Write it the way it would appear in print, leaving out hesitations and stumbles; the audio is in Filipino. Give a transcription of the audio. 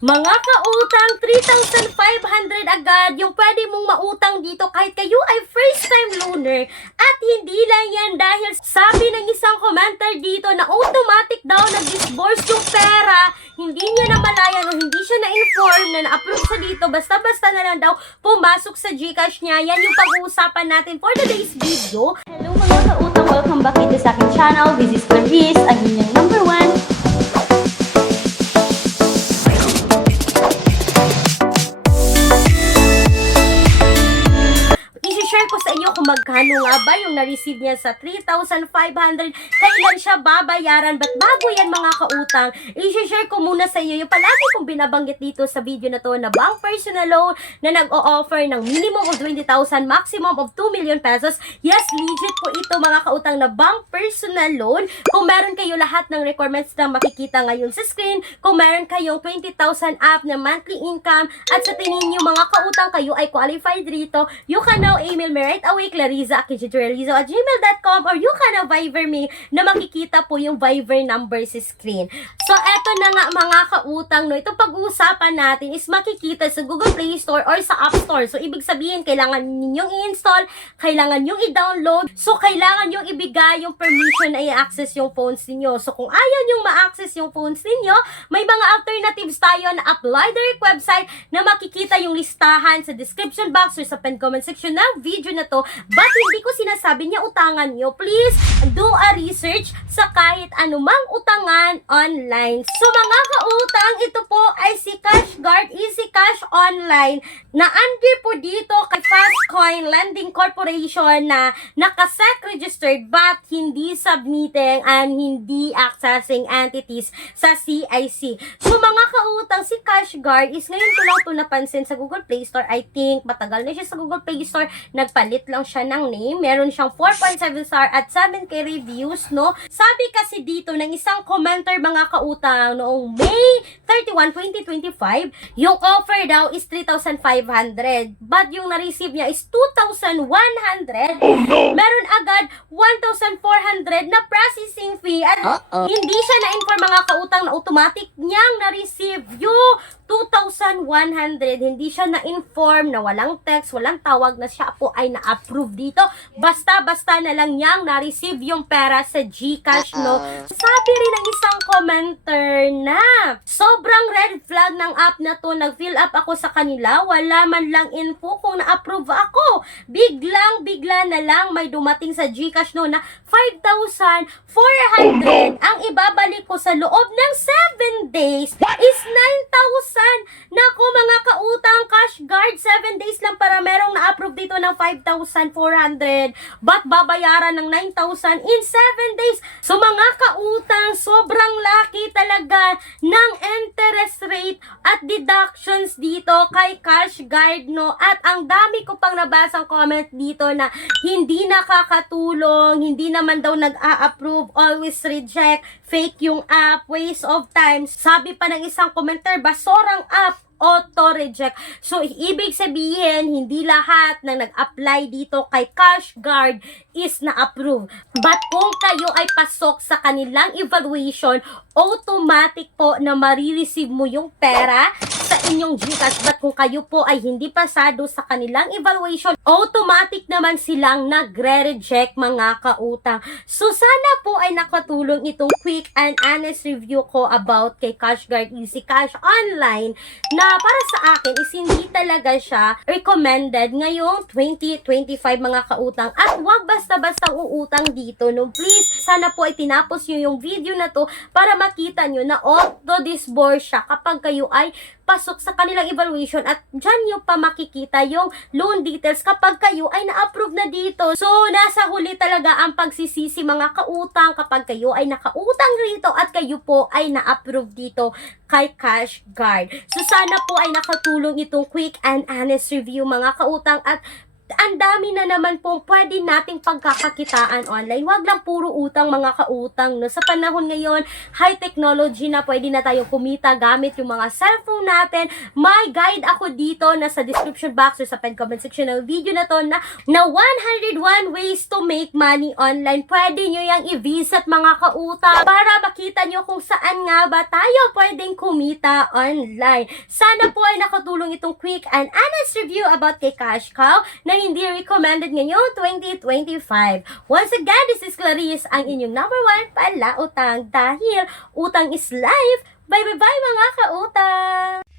Mga kautang, 3,500 agad yung pwede mong mautang dito kahit kayo ay first time loaner. At hindi lang yan dahil sabi ng isang commenter dito na automatic daw nag-disburse yung pera. Hindi niya namalayan o hindi siya na-inform na na-approve siya dito. Basta-basta na lang daw pumasok sa GCash niya. Yan yung pag-uusapan natin for today's video. Hello mga kautang! Welcome back dito sa aking channel. This is Clarice, ang inyong number 1. I-share ko sa inyo kung magkano nga ba yung na-receive niya sa 3,500. Kailan siya babayaran? But bago yan mga kautang, i-share ko muna sa inyo yung palagi kong binabanggit dito sa video na to na bank personal loan na nag-o-offer ng minimum of 20,000, maximum of 2 million pesos. Yes, legit po ito mga kautang na bank personal loan. Kung meron kayo lahat ng requirements na makikita ngayon sa screen, kung meron kayong 20,000 up na monthly income, at sa tingin nyo mga kautang kayo ay qualified rito, you can now email me right away, clarissa@gmail.com, or you can Viber me na makikita po yung Viber number sa screen. So, eto na nga mga kautang, no, itong pag-uusapan natin is makikita sa Google Play Store or sa App Store. So, ibig sabihin, kailangan ninyong i-install, kailangan nyong i-download, so, kailangan nyong ibigay yung permission na i-access yung phones ninyo. So, kung ayaw nyong ma-access yung phones ninyo, may mga alternatives tayo na apply direct website na makikita yung listahan sa description box or sa comment section ng video na to. But hindi ko sinasabi niya utangan nyo. Please do a research sa kahit anumang utangan online. So mga kautang, ito po ay si CashGuard Easy Cash Online na under po dito kay Fastcoin Lending Corporation na nakaset registered but hindi submitting and hindi accessing entities sa CIC. So mga kautang, si CashGuard is ngayon ko lang ito napansin sa Google Play Store. I think matagal na siya sa Google Play Store. Nagpalit lang siya ng name. Meron siyang 4.7 star at 7k reviews, no? Sabi kasi dito ng isang commenter mga kautang noong May 31, 2025, yung offer daw is 3,500. But yung na-receive niya is 2,100. Meron agad 1,400 na processing fee at hindi siya na-inform mga kautang na automatic niyang na-receive yung 2,100. Hindi siya na-inform na walang text, walang tawag na siya po ay na-approve dito. Basta-basta na lang niyang na-receive yung pera sa GCash, no? Sabi rin ng isang commenter na sobrang red flag ng app na to. Nag-fill up ako sa kanila. Wala man lang info kung na-approve ako. Biglang-bigla na lang may dumating sa GCash, no, na 5,400. Ang ibabalik ko sa loob ng 7 days is 9,000. Naku mga kautang, CashGuard, 7 days lang para merong na-approve dito ng 5,400. But babayaran ng 9,000 in 7 days. So mga kautang, sobrang laki talaga ng interest rate at deductions dito kay CashGuard, no? At ang dami ko pang nabasang comment dito na hindi nakakatulong, hindi naman daw nag-a-approve, always reject, fake yung app, waste of time. Sabi pa ng isang commenter, basorang app, auto-reject. So, ibig sabihin, hindi lahat na nag-apply dito kay CashGuard is na-approve. But kung kayo ay pasok sa kanilang evaluation, automatic po na marireceive mo yung pera sa inyong GCash. But kung kayo po ay hindi pasado sa kanilang evaluation, automatic naman silang nagre-reject mga kautang. So, sana po ay nakatulong itong quick and honest review ko about kay CashGuard Easy Cash Online na para sa akin is hindi talaga siya recommended ngayong 2025 mga kautang. At wag basta-basta uutang dito, no? Please, sana po ay tinapos nyo yung video na to para makita nyo na auto-disburse siya kapag kayo ay pasok sa kanilang evaluation at dyan nyo pa makikita yung loan details kapag kayo ay na-approve na dito. So, nasa huli talaga ang pagsisisi mga kautang kapag kayo ay nakautang rito at kayo po ay na-approve dito kay CashGuard. So, sana po ay nakatulong itong quick and honest review mga kautang at ang dami na naman pong pwede nating pagkakakitaan online. Wag lang puro utang mga kautang. No? Sa panahon ngayon, high technology na, pwede na tayo kumita gamit yung mga cellphone natin. May guide ako dito na sa description box or sa comment section ng video na to na 101 ways to make money online. Pwede nyo yung i-visit mga kautang para makita nyo kung saan nga ba tayo pwedeng kumita online. Sana po ay nakatulong itong quick and honest review about kay Cash Cow na hindi recommended ngayong 2025. Once again, this is Clarice, ang inyong number 1 palautang dahil utang is life. Bye bye bye mga kautang!